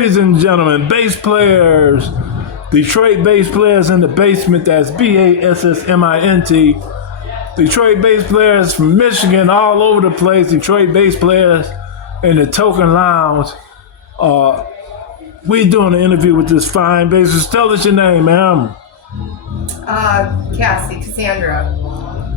Ladies and gentlemen, bass players, Detroit bass players in the basement, that's BASSMINT. Detroit bass players from Michigan, all over the place. Detroit bass players in the Token Lounge. We're doing an interview with this fine bassist. Tell us your name, ma'am. Cassandra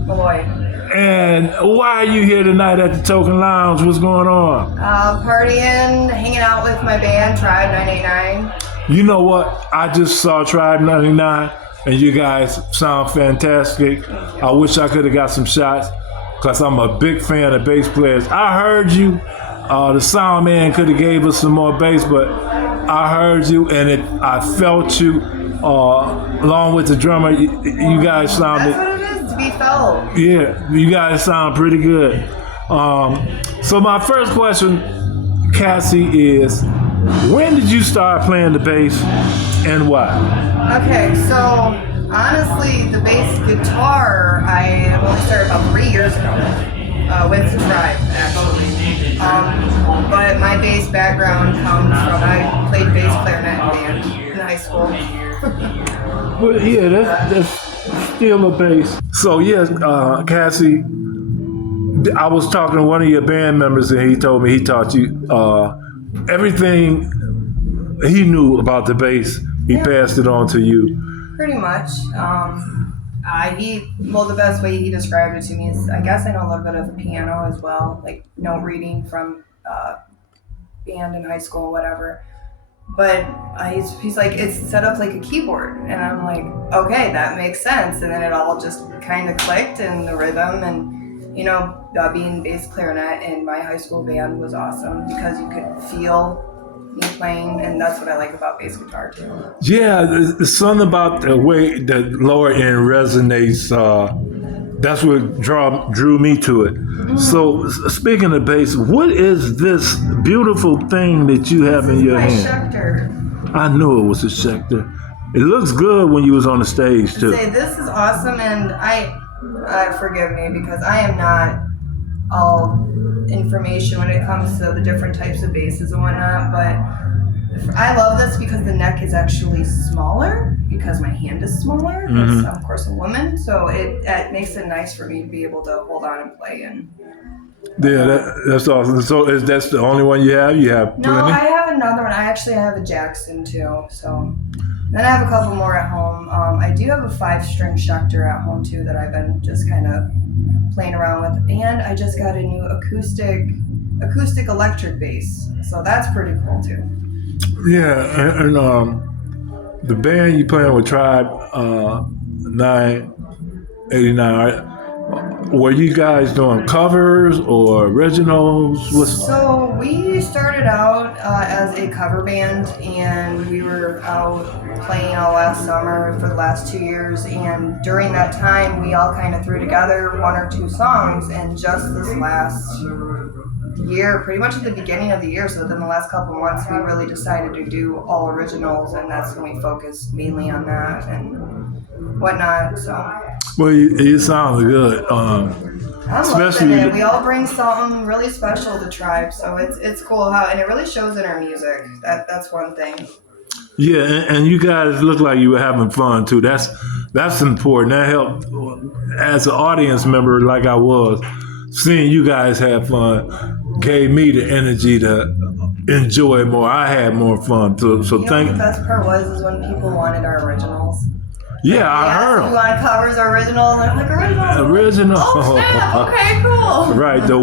Molloy. And why are you here tonight at the Token Lounge? What's going on? Partying, hanging out with my band, Tribe 989. You know what? I just saw Tribe 99, and you guys sound fantastic. I wish I could have got some shots, because I'm a big fan of bass players. I heard you. The sound man could have gave us some more bass, but I heard you, and I felt you. Along with the drummer, you guys sounded... That's what it is, to be felt. Yeah, you guys sound pretty good. So my first question, Cassie, is when did you start playing the bass and why? Okay, so honestly, the bass guitar, I only started about 3 years ago with the Tribe, actually. But my bass background comes from, I played bass clarinet in band in high school. Well, yeah, that's still a bass. So yes, Cassie, I was talking to one of your band members, and he told me he taught you everything he knew about the bass. He passed it on to you. Pretty much. The best way he described it to me is, I guess I know a little bit of piano as well, like note reading from band in high school, whatever. But he's like, it's set up like a keyboard. And I'm like, okay, that makes sense. And then it all just kind of clicked, and the rhythm, and being bass clarinet in my high school band was awesome because you could feel me playing, and that's what I like about bass guitar too. Yeah, there's something about the way the lower end resonates. That's what drew me to it. Mm-hmm. So speaking of bass, what is this beautiful thing that you have in your hand? Schecter. I knew it was a Schecter. It looks good when you was on the stage too. This is awesome, and I forgive me because I am not all information when it comes to the different types of basses and whatnot, but I love this because the neck is actually smaller because my hand is smaller. Mm-hmm. Because I'm, of course, a woman, so it makes it nice for me to be able to hold on and play. And yeah, that's awesome. So that's the only one you have? You have plenty? No, I have another one. I actually have a Jackson too. So then I have a couple more at home. I do have a 5-string Schecter at home too that I've been just kind of playing around with, and I just got a new acoustic electric bass, so that's pretty cool too. Yeah, and the band you playing with, Tribe 989, were you guys doing covers or originals? So we started out as a cover band, and we were out playing all last summer for the last 2 years, and during that time we all kind of threw together 1 or 2 songs, and just this last year, pretty much at the beginning of the year, so within the last couple of months, we really decided to do all originals, and that's when we focused mainly on that and whatnot. So well, you sound good. I'm loving it. We all bring something really special to Tribe, so it's cool how, and it really shows in our music. That's one thing. Yeah, and you guys look like you were having fun too. That's important. That helped as an audience member, like I was. Seeing you guys have fun gave me the energy to enjoy more. I had more fun too. So the best part is when people wanted our originals. Yeah, I heard them. You want covers or originals? And I'm like, originals? Original. Oh, snap. Okay, cool. Right. The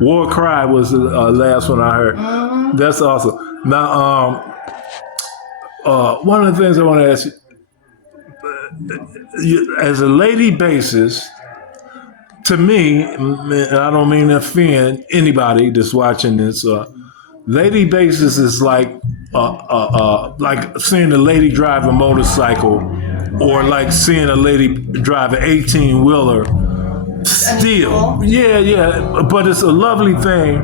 War Cry was the last one I heard. Mm-hmm. That's awesome. Now, one of the things I want to ask you, as a lady bassist, to me, and I don't mean to offend anybody that's watching this, lady bassist is like seeing a lady drive a motorcycle, or like seeing a lady drive an 18-wheeler. Still, yeah, but it's a lovely thing.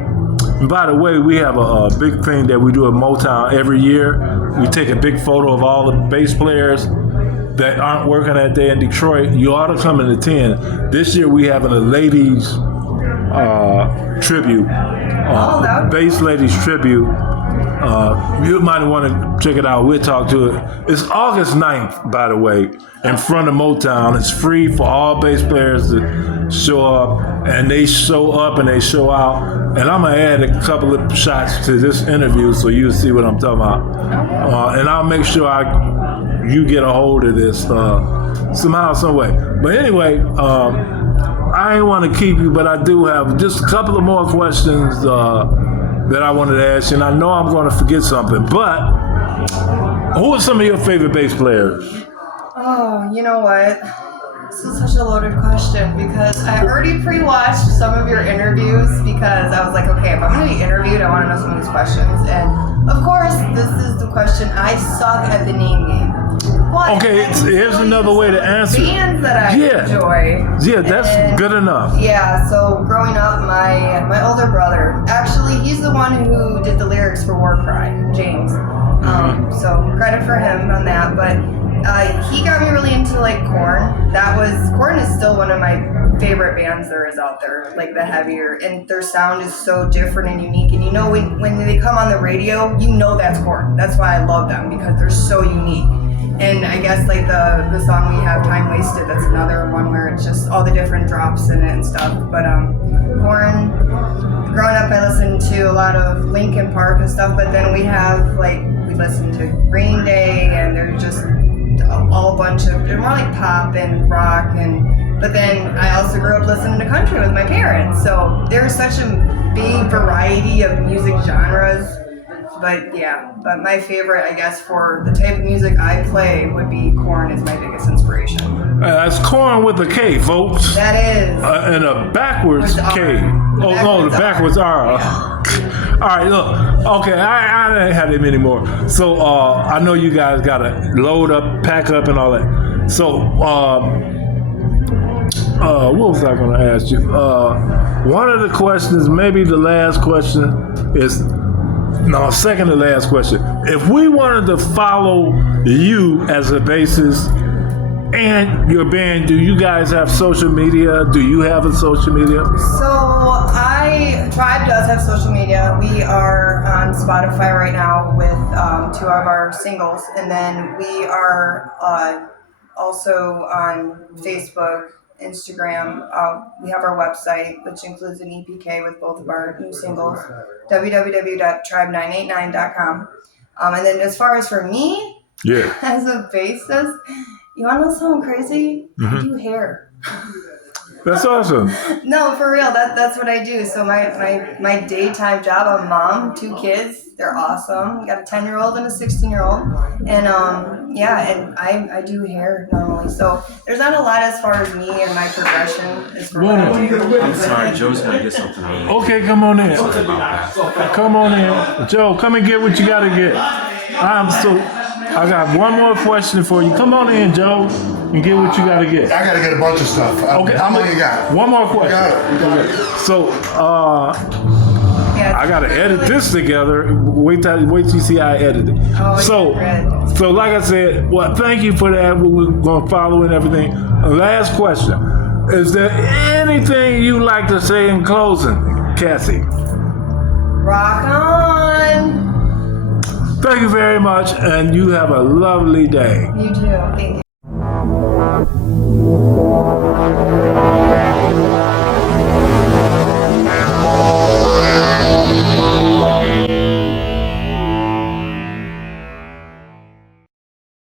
And by the way, we have a big thing that we do at Motown every year. We take a big photo of all the bass players that aren't working that day in Detroit. You ought to come and attend. This year we having a ladies tribute that would be Bass Ladies Tribute. You might want to check it out. We'll talk to it. It's August 9th, by the way, in front of Motown. It's free for all bass players to show up, and they show up and they show out. And I'm going to add a couple of shots to this interview so you'll see what I'm talking about. And I'll make sure you get a hold of this somehow, some way. But anyway, I ain't want to keep you, but I do have just a couple of more questions that I wanted to ask you, and I know I'm going to forget something, but who are some of your favorite bass players? Oh, you know what? This is such a loaded question because I already pre-watched some of your interviews because I was like, okay, if I'm going to be interviewed, I want to know some of these questions. And of course, this is the question. I suck at the name game. But okay, here's another way to answer. Bands that I enjoy. Yeah, that's good enough. Yeah, so growing up, my older brother, actually, he's the one who did the lyrics for War Cry, James. So credit for him on that. But he got me really into like Korn. Korn is still one of my favorite bands there is out there, like the heavier, and their sound is so different and unique. And you know when they come on the radio, you know that's Korn. That's why I love them because they're so unique. And I guess like the song we have, Time Wasted, that's another one where it's just all the different drops in it and stuff. But Korn, growing up I listened to a lot of Linkin Park and stuff, but then we listen to Green Day, and they're just all a bunch of, they're more like pop and rock, but then I also grew up listening to country with my parents, so there's such a big variety of music genres. But my favorite, I guess, for the type of music I play would be Korn is my biggest inspiration. That's Korn with a K, folks. That is. And a backwards K. The backwards R. Yeah. All right, look. Okay, I didn't have that many more. So I know you guys got to load up, pack up, and all that. So what was I going to ask you? One of the questions, maybe the last question is... No, second to last question. If we wanted to follow you as a bassist and your band, do you guys have social media? Do you have a social media? So Tribe does have social media. We are on Spotify right now with 2 of our singles, and then we are also on Facebook, Instagram. We have our website, which includes an EPK with both of our new singles, www.tribe989.com. And then as far as for me, as a bassist, you want to know something crazy? I do hair. That's awesome. No, for real. That's what I do. So my daytime job, I'm a mom, 2 kids. They're awesome. I got a 10-year-old and a 16-year-old. And and I do hair normally. So there's not a lot as far as me and my progression as for what I do. I'm sorry, Joe's gonna get something. Okay, come on in. Come on in. Joe, come and get what you gotta get. I got one more question for you. Come on in, Joe, and get what you gotta get. I gotta get a bunch of stuff. Okay, how many you got? One more question. You got it. So, I gotta edit this together. Wait till you see how I edit it. So like I said, well, thank you for that. We're gonna follow and everything. Last question: is there anything you like to say in closing, Cassie? Rock on. Thank you very much, and you have a lovely day. You too. Thank you.